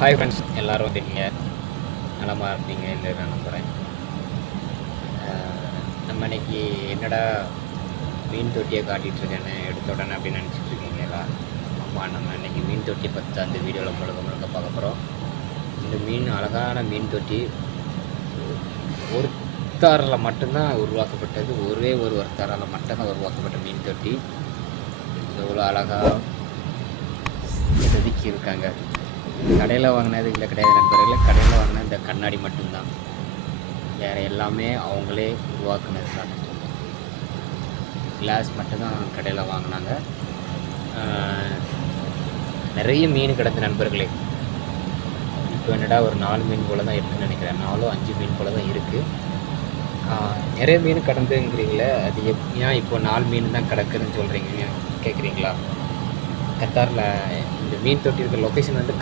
Hi friends, எல்லோரும் வந்துட்டீங்க, நலமாக இருப்பீங்க என்று நான் நம்புகிறேன். நம்ம இன்றைக்கி என்னடா மீன் தொட்டியை காட்டிகிட்ருக்கேன்னு எடுத்த உடனே அப்படின்னு நினச்சிட்டு இருக்கீங்களா? ஆமாம், நம்ம இன்றைக்கி மீன் தொட்டி பற்றி அந்த வீடியோவில் முழுக்க பார்க்க போகிறோம். இந்த மீன் அழகான மீன் தொட்டி ஒருத்தாரில் மட்டும்தான் உருவாக்கப்பட்டது. ஒரே ஒரு ஒருத்தாரால் மட்டும்தான் உருவாக்கப்பட்ட மீன் தொட்டி. எவ்வளோ அழகாக செதுக்கி இருக்காங்க. கடையில் வாங்கினது இல்லை கிடையாது நண்பர்களே. கடையில் வாங்கின இந்த கண்ணாடி மட்டும்தான், வேறு எல்லாமே அவங்களே உருவாக்குனது தான். கிளாஸ் மட்டும்தான் கடையில் வாங்கினாங்க. நிறைய மீன் கிடந்த நண்பர்களே. இப்போ என்னடா ஒரு 4 மீன் போல் தான் இருக்குதுன்னு நினைக்கிறேன். 4-5 மீன் போல் தான் இருக்குது. நிறைய மீன் கிடந்துங்கிறீங்களே, அது ஏன் இப்போ 4 மீன் தான் கிடக்குதுன்னு சொல்கிறீங்க கேட்குறீங்களா? கத்தாரில் இந்த மீன் தொட்டி இருக்கிற லொக்கேஷன் வந்து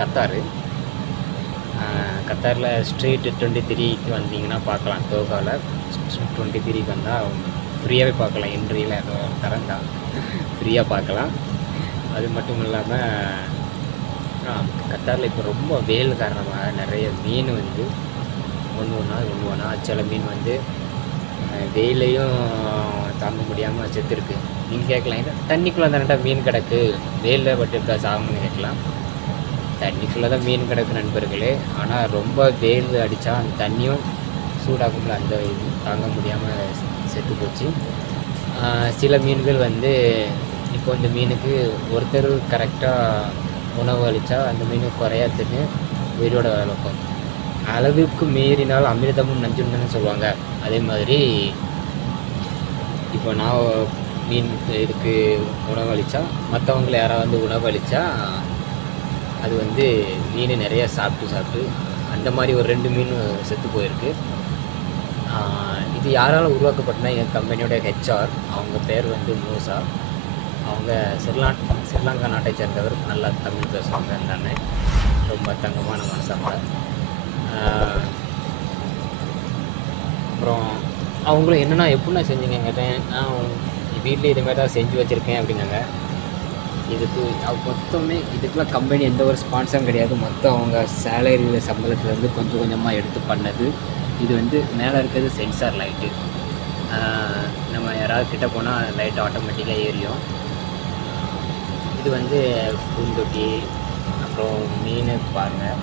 கத்தாரில் ஸ்ட்ரீட் 23க்கு வந்தீங்கன்னா பார்க்கலாம். தோகாவில் 23க்கு வந்தால் ஃப்ரீயாகவே பார்க்கலாம். என்ட்ரியில் தரண்டா ஃப்ரீயாக பார்க்கலாம். அது மட்டும் இல்லாமல் கத்தாரில் இப்போ ரொம்ப வெயில் காரணமாக நிறைய மீன் வந்து ஒன்று ஒன்றா சில மீன் வந்து வெயிலையும் தாங்க முடியாமல் செத்துருக்கு. நீங்கள் கேட்கலாம், இல்லை தண்ணிக்குள்ளே தானேட்டா மீன் கிடக்கு, வெயிலில் பட்டு எப்படா சாகும்னு கேட்கலாம். தண்ணிக்குள்ளே தான் மீன் கிடக்கு நண்பர்களே. ஆனால் ரொம்ப வெயில் அடித்தா அந்த தண்ணியும் சூடாகும்ல, அந்த இது தாங்க முடியாமல் செத்து போச்சு. சில மீன்கள் வந்து இப்போ இந்த மீனுக்கு ஒருத்தர் கரெக்டாக உணவு அளித்தா அந்த மீன் குறையாதுன்னு உயிரோட வளர்க்கும். அளவுக்கு மீறினால் அமிர்தமும் நஞ்சுன்னு சொல்லுவாங்க. அதே மாதிரி இப்போ நான் மீன் இதுக்கு உணவு அளித்தா, மற்றவங்களை யாராவது வந்து உணவு அளித்தா அது வந்து மீன் நிறைய சாப்பிட்டு அந்த மாதிரி ஒரு 2 மீன் செத்து போயிருக்கு. இது யாரால் உருவாக்கப்பட்டனா, என் கம்பெனியோட ஹெச்ஆர், அவங்க பேர் வந்து மூசா. அவங்க ஸ்ரீலங்கா நாட்டை சேர்ந்தவர். நல்லா தமிழ் பேசுவாங்க. அந்த ரொம்ப தங்கமான மனசாங்க. அப்புறம் அவங்களும் என்னென்னா எப்படின்னா செஞ்சீங்க கேட்டேன். நான் வீட்டில் இதுமாதிரி தான் செஞ்சு வச்சுருக்கேன் அப்படின்னாங்க. இதுக்கு மொத்தமே இதுக்கெலாம் கம்பெனி எந்த ஒரு ஸ்பான்சரும் கிடையாது. மொத்தம் அவங்க சேலரியில் சம்பளத்துலேருந்து கொஞ்சம் கொஞ்சமாக எடுத்து பண்ணது. இது வந்து மேலே இருக்கிறது சென்சார் லைட்டு. நம்ம யாராவது கிட்டே போனால் லைட் ஆட்டோமேட்டிக்காக ஏறியும். இது வந்து பூந்தொட்டி. அப்புறம் மீன் பாருங்கள்,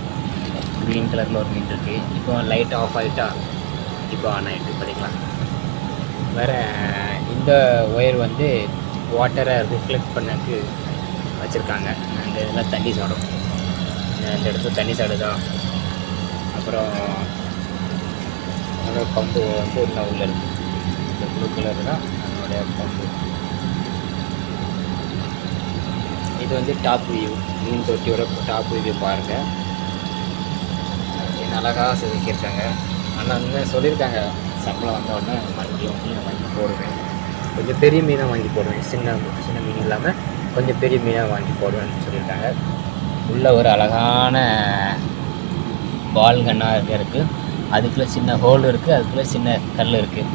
க்ரீன் கலரில் ஒரு மீன் இருக்குது. இப்போ லைட் ஆஃப் ஆகிட்டா இப்போ ஆன் ஆகிட்டு பார்த்தீங்களா. வேறு இந்த ஒயர் வந்து வாட்டரை ரிஃப்ளெக்ட் பண்ணக்கு வச்சுருக்காங்க. அந்த இதெல்லாம் தண்ணி சாடும். இந்த இடத்துல தண்ணி சாடுதான். அப்புறம் அதோட பம்பு வந்து இன்னும் உள்ள இருக்குது. இந்த ப்ளூ கலர் தான் அதனுடைய பம்பு. இது வந்து டாப் வியூ, மீன் தொட்டியோட டாப் வியூ பாருங்கள். அழகாக செதுக்கியிருக்காங்க. ஆனால் வந்து சொல்லியிருக்காங்க, சம்பளம் வந்த உடனே மறுபடியும் மீனை வாங்கி போடுவேன், கொஞ்சம் பெரிய மீனை வாங்கி போடுவேன், சின்ன மீன் இல்லாமல் கொஞ்சம் பெரிய மீனை வாங்கி போடுவேன்னு சொல்லியிருக்காங்க. உள்ள ஒரு அழகான பால் கன்னாக இருக்குது. அதுக்குள்ளே சின்ன ஹோல் இருக்குது, அதுக்குள்ளே சின்ன கல் இருக்குது.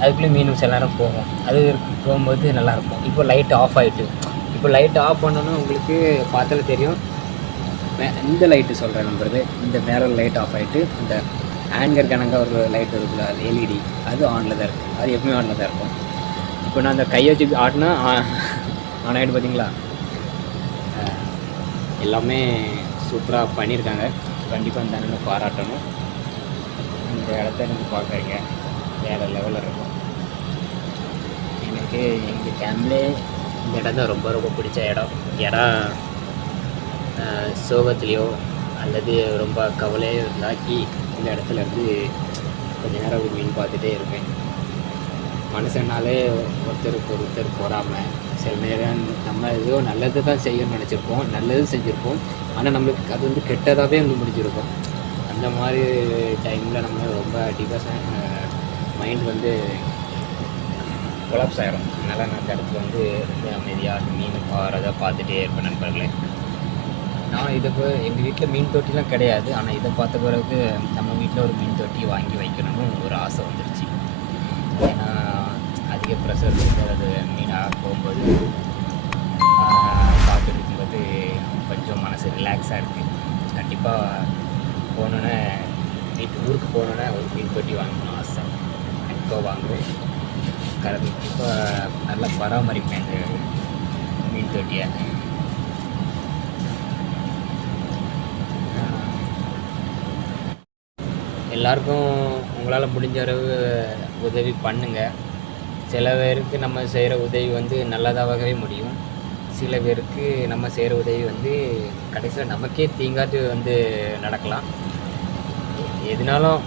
அதுக்குள்ளே மீன் சில நேரம் போகும். அது போகும்போது நல்லாயிருக்கும். இப்போ லைட் ஆஃப் ஆகிட்டு, இப்போ லைட் ஆஃப் பண்ணோன்னா உங்களுக்கு பார்த்தாலே தெரியும். இந்த லைட்டு சொல்கிறேன் நம்புறது, இந்த மேலே லைட் ஆஃப் ஆகிட்டு இந்த ஹேங்கர் கணங்க ஒரு லைட் இருக்குல்ல, அது எல்இடி, அது ஆனில் தான் இருக்குது. அது எப்பவுமே ஆனில் தான் இருக்கும். இப்போ நான் அந்த கையை வச்சு ஆட்டினா ஆன் ஆகிட்டு பார்த்தீங்களா. எல்லாமே சூப்பராக பண்ணியிருக்காங்க. கண்டிப்பாக இந்த அண்ணனை பாராட்டணும். இந்த இடத்த எனக்கு பார்க்குறீங்க, வேறு லெவலில் இருக்கும். எனக்கு எங்கள் ஃபேமிலியே இந்த இடம் தான் ரொம்ப ரொம்ப பிடிச்ச இடம். சோகத்துலேயோ அல்லது ரொம்ப கவலையோ இருந்தாக்கி இந்த இடத்துல இருந்து கொஞ்ச நேரம் ஒரு மீன் பார்த்துட்டே இருப்பேன். மனுஷனாலே ஒருத்தருக்கு ஒருத்தர் போகாமல் சில நேரம் நம்ம ஏதோ நல்லது தான் செய்யணும்னு நினச்சிருப்போம், நல்லது செஞ்சுருப்போம். ஆனால் நம்மளுக்கு அது வந்து கெட்டதாகவே வந்து முடிஞ்சிருக்கும். அந்த மாதிரி டைமில் நம்ம ரொம்ப டிப்ரெஷன், மைண்ட் வந்து கொலாப்ஸ் ஆகிரும். அதனால் நான் அந்த இடத்துல வந்து ரொம்ப அமைதியாக மீன் வரதை பார்த்துட்டே இருப்பேன் நண்பர்களே. நான் இதுக்கு எங்கள் வீட்டில் மீன் தொட்டிலாம் கிடையாது. ஆனால் இதை பார்த்த பிறகு நம்ம வீட்டில் ஒரு மீன் தொட்டி வாங்கி வைக்கணும்னு ஒரு ஆசை வந்துருச்சு. ஏன்னா அதிக ப்ரெஷர் இருக்கிறது மீனாக போகும்போது பார்த்துட்டு இருக்கும்போது கொஞ்சம் ரிலாக்ஸாக இருக்குது. கண்டிப்பாக போனோன்னே ஊருக்கு போனோன்னே ஒரு மீன் தொட்டி வாங்கணும் ஆசை. கண்டிப்பாக வாங்குவேன். இப்போ நல்லா பராமரிப்பேன் இந்த மீன் தொட்டியை. எல்லாருக்கும் உங்களால் முடிஞ்ச அளவு உதவி பண்ணுங்கள். சில பேருக்கு நம்ம செய்கிற உதவி வந்து நல்லதாகவே முடியும். சில பேருக்கு நம்ம செய்கிற உதவி வந்து கடைசியில் நமக்கே தீங்காட்டு வந்து நடக்கலாம். எதுனாலும்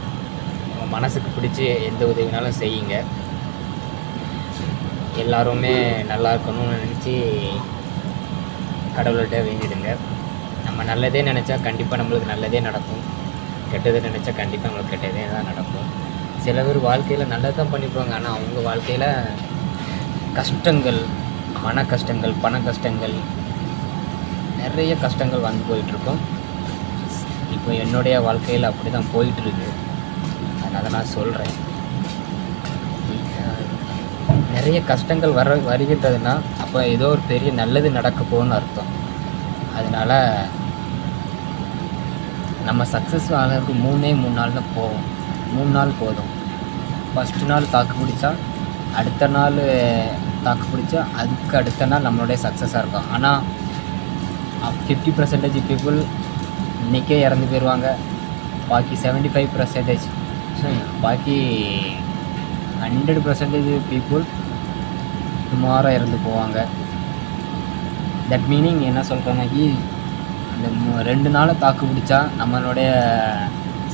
மனசுக்கு பிடிச்சி எந்த உதவினாலும் செய்யுங்க. எல்லாருமே நல்லா இருக்கணும்னு நினச்சி கடவுள்கிட்ட வேண்டிடுங்க. நம்ம நல்லதே நினச்சா கண்டிப்பாக நம்மளுக்கு நல்லதே நடக்கும். கெட்டதை நினச்சா கண்டிப்பாக நம்மளுக்கு கெட்டதே தான் நடக்கும். சில பேர் வாழ்க்கையில் நல்லது தான் பண்ணிப்பாங்க, ஆனால் அவங்க வாழ்க்கையில் கஷ்டங்கள், மன கஷ்டங்கள், பண கஷ்டங்கள், நிறைய கஷ்டங்கள் வந்து போயிட்டுருக்கும். இப்போ என்னுடைய வாழ்க்கையில் அப்படி தான் போயிட்டுருக்கு. அதை நான் சொல்கிறேன். நிறைய கஷ்டங்கள் வருகின்றதுன்னா அப்போ ஏதோ ஒரு பெரிய நல்லது நடக்க போகும்னு அர்த்தம். அதனால் நம்ம சக்ஸஸ் ஆகிறதுக்கு 3 நாள் தான் போகும். 3 நாள் போதும். ஃபஸ்ட்டு நாள் தாக்கு பிடிச்சா, அடுத்த நாள் தாக்கு பிடிச்சா, அதுக்கு அடுத்த நாள் நம்மளுடைய சக்ஸஸாக இருக்கும். ஆனால் 50% பீப்புள் இன்றைக்கே இறந்து போயிடுவாங்க. பாக்கி 75%, பாக்கி 100% பீப்புள் டுமாரோ இறந்து போவாங்க. தட் மீனிங் என்ன சொல்கிறேன்னாக்கி, அந்த 2 நாளை தாக்கு பிடிச்சா நம்மளுடைய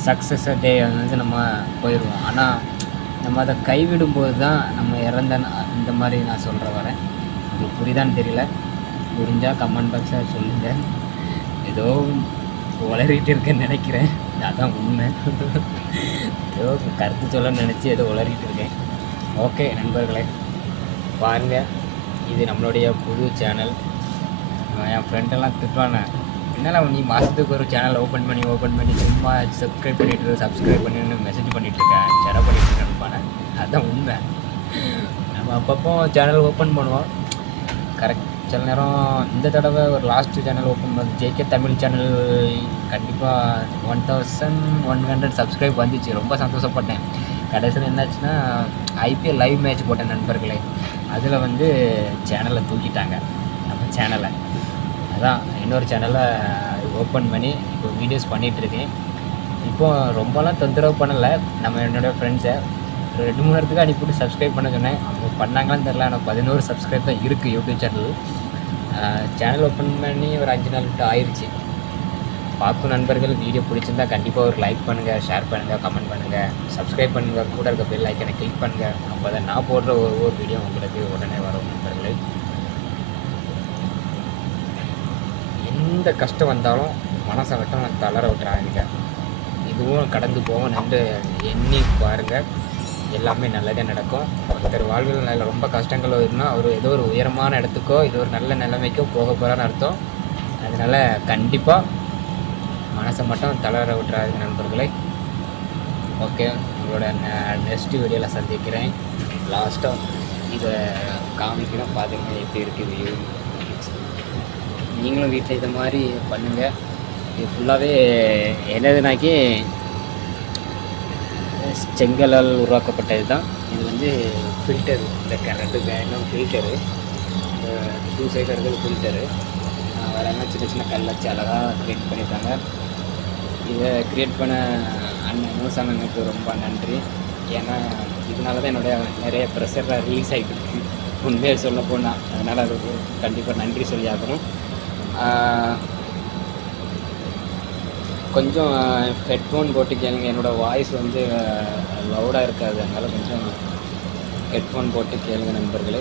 சக்ஸஸ் டே வந்து நம்ம போயிடுவோம். ஆனால் நம்ம அதை கைவிடும்போது தான் நம்ம இறந்த இந்த மாதிரி நான் வரேன். உங்களுக்கு புரியுதான்னு தெரியல. புரிஞ்சால் கமெண்ட் பாக்ஸில் சொல்லுங்கள். ஏதோ உளறிட்டு இருக்கேன்னு நினைக்கிறேன். அதான் உண்மை. ஏதோ கருத்து சொல்ல நினச்சி ஏதோ உளறிட்டு இருக்கேன். ஓகே நண்பர்களே, பாருங்கள், இது நம்மளுடைய புது சேனல். என் ஃப்ரெண்டெல்லாம் திட்டுவானே, என்னால் நீ மாதத்துக்கு ஒரு சேனல் ஓப்பன் பண்ணி சும்மா சப்ஸ்கிரைப் பண்ணிட்டு மெசேஜ் பண்ணிகிட்ருக்கேன், ஷேர் பண்ணிகிட்ருக்கேன்பானே. அதுதான் உண்மை. நம்ம அப்பப்போ சேனல் ஓப்பன் பண்ணுவோம். கரெக்ட். சில நேரம் இந்த தடவை ஒரு லாஸ்ட்டு சேனல் ஓப்பன் பண்ணி ஜேகே தமிழ் சேனல் கண்டிப்பாக 1100 சப்ஸ்கிரைப் வந்துச்சு. ரொம்ப சந்தோஷப்பட்டேன். கடைசியில் என்னாச்சுன்னா ஐபிஎல் லைவ் மேட்ச் போட்டேன் நண்பர்களே. அதில் வந்து சேனலை தூக்கிட்டாங்க நம்ம சேனலை. அதான் இன்னொரு சேனலை ஓப்பன் பண்ணி இப்போ வீடியோஸ் பண்ணிகிட்ருக்கேன். இப்போது ரொம்பலாம் தொந்தரவு பண்ணலை. நம்ம என்னோடய ஃப்ரெண்ட்ஸை 2-3 இடத்துக்கு அனுப்பிவிட்டு சப்ஸ்கிரைப் பண்ண சொன்னேன். அவங்க பண்ணாங்களான்னு தெரில. ஆனால் 11 சப்ஸ்கிரைப் தான் இருக்குது யூடியூப் சேனல். சேனல் ஓப்பன் பண்ணி ஒரு 5 நாள் விட்டு ஆயிடுச்சு. பார்க்கும் நண்பர்கள் வீடியோ பிடிச்சிருந்தா கண்டிப்பாக ஒரு லைக் பண்ணுங்கள், ஷேர் பண்ணுங்கள், கமெண்ட் பண்ணுங்கள், சப்ஸ்கிரைப் பண்ணுங்கள், கூட இருக்க பெல் ஐக்கனை கிளிக் பண்ணுங்கள். அப்போ தான் நான் போடுற ஒவ்வொரு வீடியோ உங்களுக்கு உடனே வரும் நண்பர்களே. எந்த கஷ்டம் வந்தாலும் மனசை விட்டு தளர விட்டுறாங்க. இதுவும் கடந்து போகும் என்று எண்ணி பாருங்கள். எல்லாமே நல்லதே நடக்கும். ஒருத்தர் வாழ்வில் ரொம்ப கஷ்டங்கள் வருதுன்னா அவர் ஏதோ ஒரு உயரமான இடத்துக்கோ இது ஒரு நல்ல நிலைமைக்கோ போக போகிறான்னு அர்த்தம். அதனால் கண்டிப்பாக மனசை மட்டும் தளர விட்டுறாது நண்பர்களே. ஓகே, உங்களோட நெக்ஸ்ட் வீடியோவில் சந்திக்கிறேன். லாஸ்ட்டாக இதை காமிக்கணும், பார்த்துங்க எப்படி இருக்குது வியூ. நீங்களும் வீட்டில் இதை மாதிரி பண்ணுங்கள். இது ஃபுல்லாகவே என்னதுனாக்கி செங்கலால் உருவாக்கப்பட்டது தான். இது வந்து ஃபில்டரு, இந்த ரெண்டு பேனும் ஃபில்டரு, 2 சைடு இருக்கிறது ஃபில்டரு. வேறு என்ன சின்ன சின்ன கல் வச்சு அழகாக க்ரியேட் பண்ணியிருக்காங்க. இதை க்ரியேட் பண்ண அண்ணன் நியூஸ் ரொம்ப நன்றி. ஏன்னா இதனால தான் என்னுடைய நிறைய ப்ரெஷரில் ரிலீஸ் ஆகிட்டு இருக்குது உண்மையை சொல்ல போனால். அதனால் அதுக்கு கண்டிப்பாக நன்றி சொல்லி ஆகணும். கொஞ்சம் ஹெட்ஃபோன் போட்டு கேளுங்க. என்னோடய வாய்ஸ் வந்து லவுடாக இருக்காது. அதனால் கொஞ்சம் ஹெட்ஃபோன் போட்டு கேளுங்க நண்பர்களே.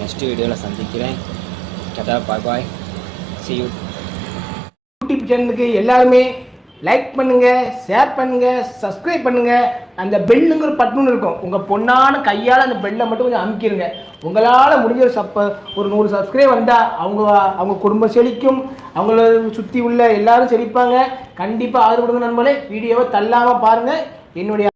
நெக்ஸ்ட் வீடியோவில் சந்திக்கிறேன். டாடா, பாய் பாய், see you. யூடியூப் சேனலுக்கு எல்லாருமே லைக் பண்ணுங்கள், ஷேர் பண்ணுங்கள், சப்ஸ்கிரைப் பண்ணுங்கள். அந்த பெல்லுங்கிற பட்டன் இருக்கும், உங்கள் பொண்ணான கையால் அந்த பெல்லை மட்டும் கொஞ்சம் அமுக்கிடுங்க. உங்களால் முடிஞ்ச ஒரு 100 சப்ஸ்கிரைப் வந்தால் அவங்க குடும்பம் செழிக்கும், அவங்கள சுற்றி உள்ள எல்லாரும் செழிப்பாங்க. கண்டிப்பாக ஆதரவு கொடுங்க நண்பர்களே. வீடியோவை தள்ளாமல் பாருங்கள். என்னுடைய